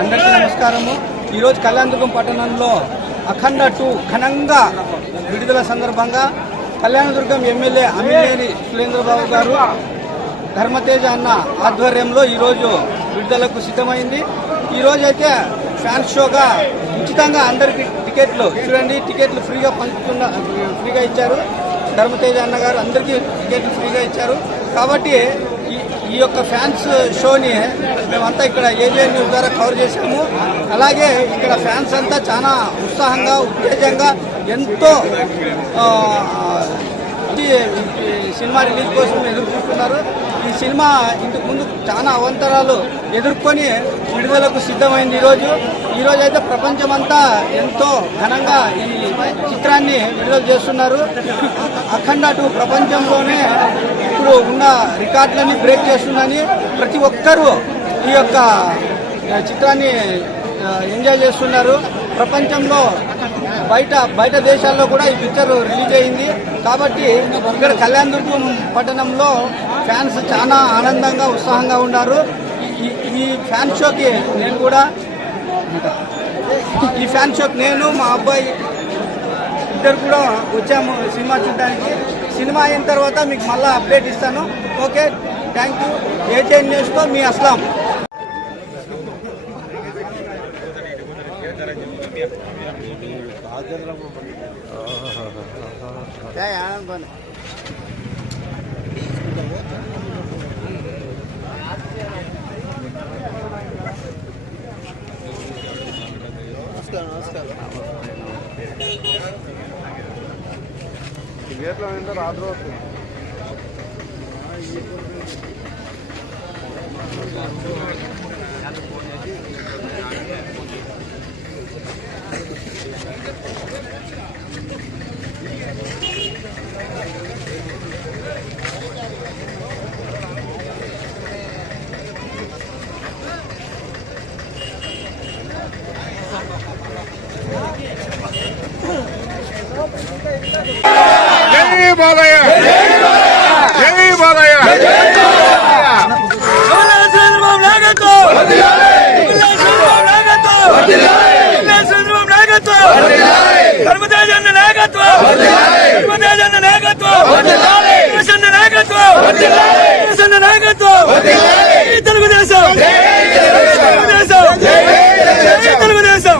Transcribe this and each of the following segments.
అందరికీ నమస్కారము. ఈరోజు కళ్యాణదుర్గం పట్టణంలో అఖండ 2 ఘనంగా విడుదల సందర్భంగా కళ్యాణదుర్గం ఎమ్మెల్యే అమినేని సురేంద్రబాబు గారు ధర్మతేజ అన్న ఆధ్వర్యంలో ఈరోజు విడుదలకు సిద్ధమైంది. ఈరోజు అయితే ఫ్యాన్స్ షోగా ఉచితంగా అందరికీ టికెట్లు చూడండి, టికెట్లు ఫ్రీగా ఇచ్చారు. ధర్మతేజ అన్న గారు అందరికీ టికెట్లు ఫ్రీగా ఇచ్చారు. కాబట్టి ఈ యొక్క ఫ్యాన్స్ షోని మేమంతా ఇక్కడ ఏజీఎన్ న్యూస్ ద్వారా కవర్ చేశాము. అలాగే ఇక్కడ ఫ్యాన్స్ అంతా చాలా ఉత్సాహంగా ఉత్తేజంగా ఎంతో సినిమా రిలీజ్ కోసం ఎదురు చూస్తున్నారు. ఈ సినిమా ఇంతకు ముందు చాలా అవాంతరాలు ఎదుర్కొని విడుదలకు సిద్ధమైంది. ఈరోజు అయితే ప్రపంచమంతా ఎంతో ఘనంగా ఈ చిత్రాన్ని విడుదల చేస్తున్నారు. అఖండ 2 ప్రపంచంలోనే ఇప్పుడు ఉన్న రికార్డులన్నీ బ్రేక్ చేస్తుందని ప్రతి ఒక్కరూ ఈ యొక్క చిత్రాన్ని ఎంజాయ్ చేస్తున్నారు. ప్రపంచంలో బయట దేశాల్లో కూడా ఈ పిక్చర్ రిలీజ్ అయింది. కాబట్టి ఇక్కడ కళ్యాణదుర్గం పట్టణంలో ఫ్యాన్స్ చాలా ఆనందంగా ఉత్సాహంగా ఉన్నారు. ఈ ఫ్యాన్ షోకి నేను మా అబ్బాయి ఇద్దరు కూడా వచ్చాము సినిమా చూడడానికి. సినిమా అయిన తర్వాత మీకు మళ్ళీ అప్డేట్ ఇస్తాను. Okay, thank you. ఏజీఎన్ న్యూస్తో మీ అస్లాం. గేట్లో ఏంటో రాత్రి వస్తుంది. జై బాలయ్య, జై బాలయ్య. చంద్రబాబు నాయకత్వం, చంద్రబాబు నాయకత్వం, ధర్మతేజ అన్న నాయకత్వం, ధర్మతేజ అన్న నాయకత్వం, నాయకత్వం, నాయకత్వం. తెలుగుదేశం, తెలుగుదేశం, తెలుగుదేశం.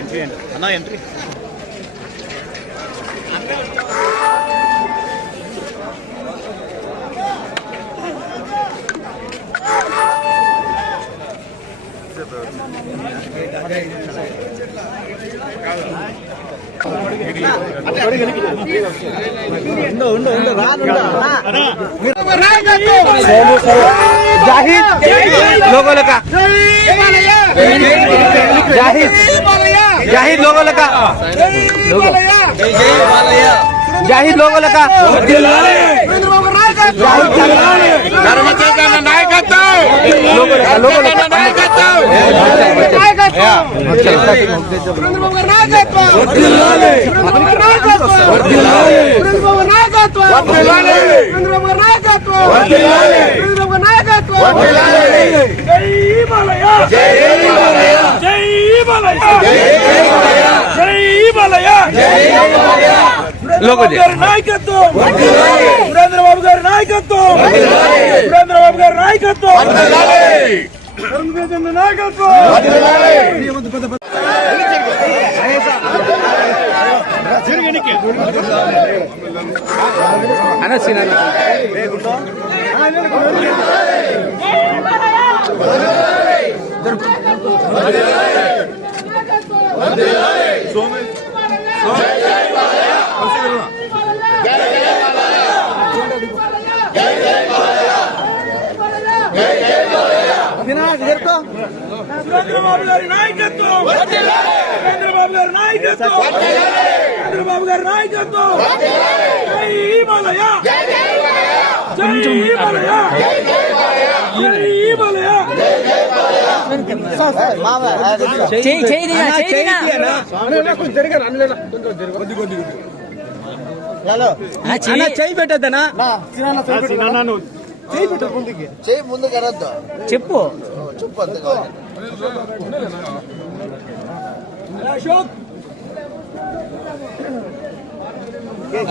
ఎంట్రీ అన్నా, ఎంట్రీ. जाहिद लोगों लगा जाहिद लोगों लगा నాయకత్వం, నాయకత్వం. ధర్మదేశం నాయకత్వం చంద్రబాబు గారి నాయకత్వం చంద్రబాబు గారి నాయకత్వం చంద్రబాబు గారి నాయకత్వం జై హిమాలయ జై హిమాలయ జై హిమాలయ చేయి పెట్టద్దనా చేయి ముందు కరద్దు చెప్పు చెప్పు అంతే కాదు అశోక్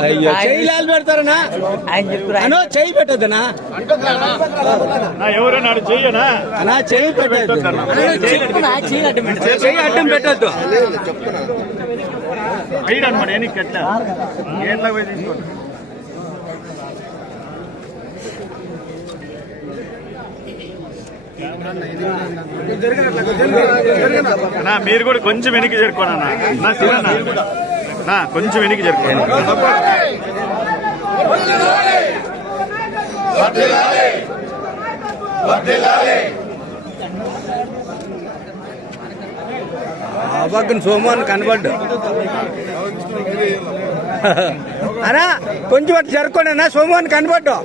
అయ్యో చేయి లాలు పెడతారనా అనో చేయి పెట్టద్దనా ఎవరన్నాడు చెయ్యనా అనా చేయి పెట్టద్దు చేయి అడ్డం పెట్టద్దు చెప్తున్నా ఐదు అనమాట ఎనికి ఎట్లా ఏళ్ళ పోయి తీసుకోండి అన్నా మీరు కూడా కొంచెం వెనక్కి చేరుకోండి అన్న కొంచెం వెనక్కి చేరుకోండి అబ్బక్కన సోమవారం కనబడ్డు అనా కొంచెం అట్లా జరుపుకోండి అన్న సోమవారం కనబడ్డు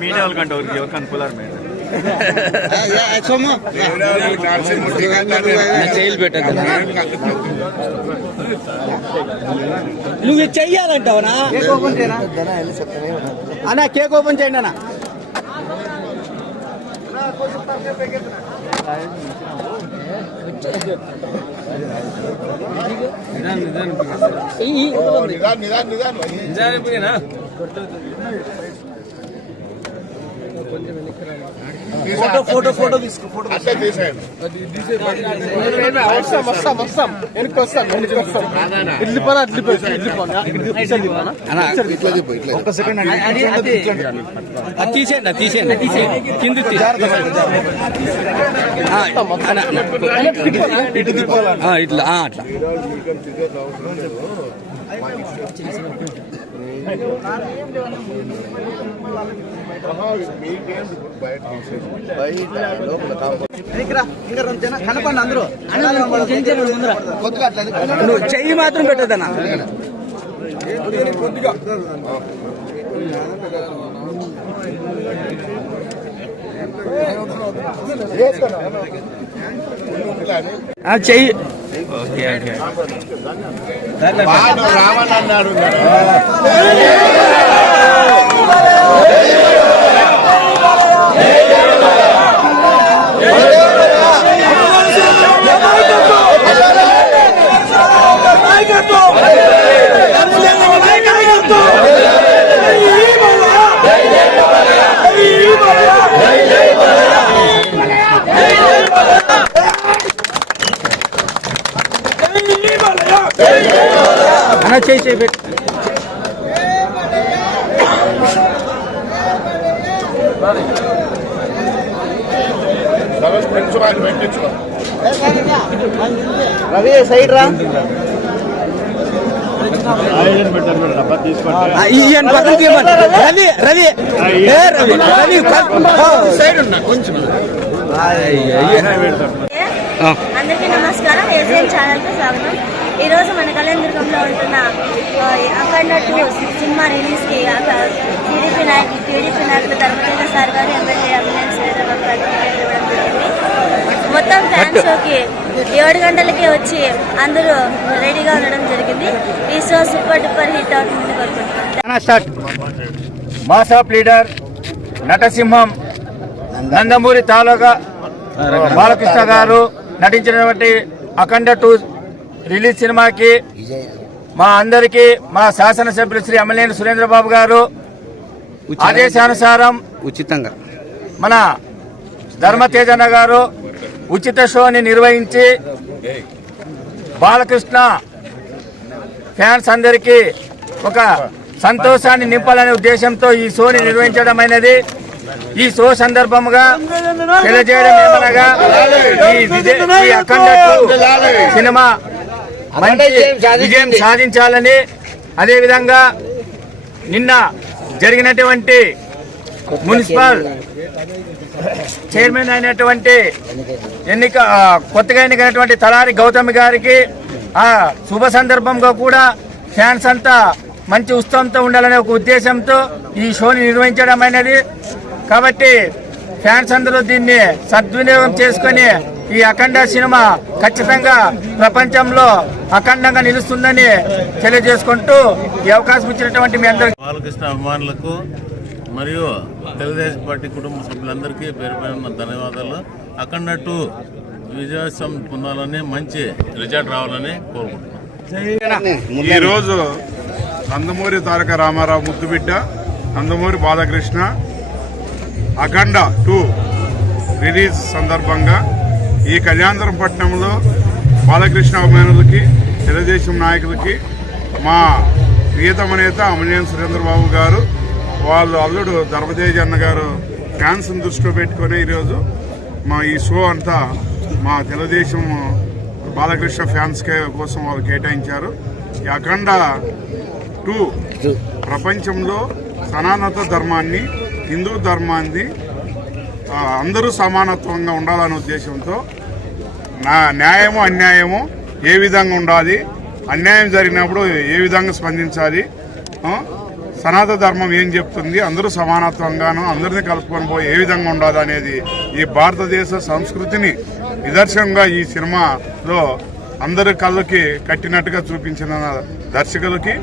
మీడియా వాళ్ళకంటే ఎవరికి అనుకూలారు మీద చేయిలు పెట్టద్దు నువ్వు చెయ్యాలంటావనా అన్నా కేక్ ఓపెన్ చేయండి అన్న ఫోటో తీసుకో ఫోటో అట్లా తీసేయండి వస్తాం వెనక్కి వస్తాం ఇడ్లీ పరా ఇట్లా ఒక్క సెకండ్ తీసేయండి కింద ఇట్లా అట్లా కనపండి అందరూ నువ్వు చెయ్యి మాత్రం పెట్టదన్నా చెయ్యి ఓకే ఓకే రావణ్ అన్నాడు అన్న చేయి పెట్టు రవి సైడ్ రా ఈయన పక్కన తీయమని రవి రవి రవి రవి సైడ్ ఉన్నా కొంచెం అందరికీ నమస్కారం ఏజిఎన్ ఛానల్ కు స్వాగతం. ఈ రోజు మన కళ్యాణదుర్గంలో ఉంటున్న అఖండ 2 సినిమా రిలీజ్ కి టీడీపీ నాయకులు ధర్మతేజ సార్ గారు ఎమ్మెల్యే అభినయ్ శ్రీధర్ గారు ఇవ్వడం జరిగింది. మొత్తం ఫ్యాన్ షోకి 7 గంటలకి వచ్చి అందరూ రెడీగా ఉండడం జరిగింది. ఈ షో సూపర్ డూపర్ హిట్ అవుతుందని కోరుకుంటున్నాను. మాస్ ఆఫ్ లీడర్ నటసింహం నందమూరి తాలూకా బాలకృష్ణ గారు నటించినటువంటి అఖండ 2 రిలీజ్ సినిమాకి మా అందరికీ మా శాసనసభ్యులు శ్రీ అమలేని సురేంద్రబాబు గారు ఆదేశానుసారం ఉచితంగా మన ధర్మతేజన్న గారు ఉచిత షోని నిర్వహించి బాలకృష్ణ ఫ్యాన్స్ అందరికీ ఒక సంతోషాన్ని నింపాలనే ఉద్దేశంతో ఈ షోని నిర్వహించడం అయినది. ఈ షో సందర్భంగా తెలియజేయడం ఏమనగా ఈ అఖండ 2 సినిమా మంచి విజయం సాధించాలని, అదేవిధంగా నిన్న జరిగినటువంటి మున్సిపల్ చైర్మన్ అయినటువంటి కొత్తగా ఎన్నికైనటువంటి తలారి గౌతమి గారికి ఆ శుభ సందర్భంగా కూడా ఫ్యాన్స్ అంతా మంచి ఉత్సాహంతో ఉండాలనే ఒక ఉద్దేశంతో ఈ షోని నిర్వహించడం అయినది. కాబట్టి ఫ్యాన్స్ అందరూ దీన్ని సద్వినియోగం చేసుకుని ఈ అఖండ సినిమా ఖచ్చితంగా ప్రపంచంలో అఖండంగా నిలుస్తుందని తెలియజేసుకుంటూ ఈ అవకాశం ఇచ్చినటువంటి మీ అందరికీ బాలకృష్ణ అభిమానులకు మరియు తెలుగుదేశం పార్టీ కుటుంబ సభ్యులందరికీ పేరు పేరున ధన్యవాదాలు. అఖండ 2 విజయోత్సవం పొందాలని, మంచి రిజల్ట్ రావాలని కోరుకుంటున్నాం. ఈరోజు నందమూరి తారక రామారావు ముద్దుబిడ్డ నందమూరి బాలకృష్ణ అఖండ 2 రిలీజ్ సందర్భంగా ఈ కళ్యాణదుర్గం పట్టణంలో బాలకృష్ణ అభిమానులకి, తెలుగుదేశం నాయకులకి, మా ప్రియతమ నేత అమలేని సురేంద్రబాబు గారు, వాళ్ళ అల్లుడు ధర్మతేజ అన్న గారు ఫ్యాన్స్ దృష్టిలో పెట్టుకుని ఈరోజు మా ఈ షో అంతా మా తెలుగుదేశం బాలకృష్ణ ఫ్యాన్స్ కోసం వాళ్ళు కేటాయించారు. ఈ అఖండ 2 ప్రపంచంలో సనాతన ధర్మాన్ని, హిందూ ధర్మాన్ని అందరూ సమానత్వంగా ఉండాలనే ఉద్దేశంతో న్యాయము అన్యాయము ఏ విధంగా ఉండాలి, అన్యాయం జరిగినప్పుడు ఏ విధంగా స్పందించాలి, సనాతన ధర్మం ఏం చెప్తుంది, అందరూ సమానత్వంగాను అందరినీ కలుపుకొని పోయి ఏ విధంగా ఉండాలి అనేది ఈ భారతదేశ సంస్కృతిని నిదర్శనంగా ఈ సినిమాలో అందరి కళ్ళకి కట్టినట్టుగా చూపించిన దర్శకులకి,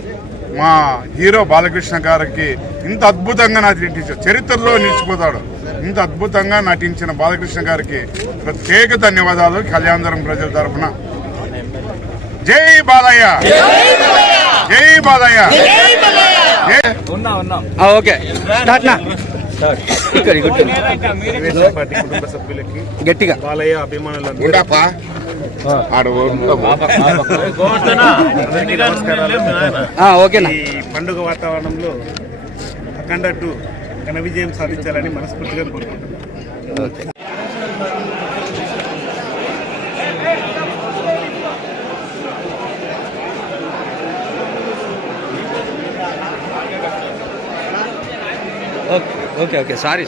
మా హీరో బాలకృష్ణ గారికి ఇంత అద్భుతంగా నటించారు, చరిత్రలో నిలిచిపోతాడు. ఇంత అద్భుతంగా నటించిన బాలకృష్ణ గారికి ప్రత్యేక ధన్యవాదాలు కళ్యాణదుర్గం ప్రజల తరఫున. జై బాలయ్య, జై బాలయ్య. ఓకే కుటుంబ సభ్యులకి, గట్టిగా బాలయ్య అభిమానులందరూ ఓకేనా. ఈ పండుగ వాతావరణంలో అఖండ 2 ఘన విజయం సాధించాలని మనస్ఫూర్తిగా కోరుకుంటున్నాను. Okay sorry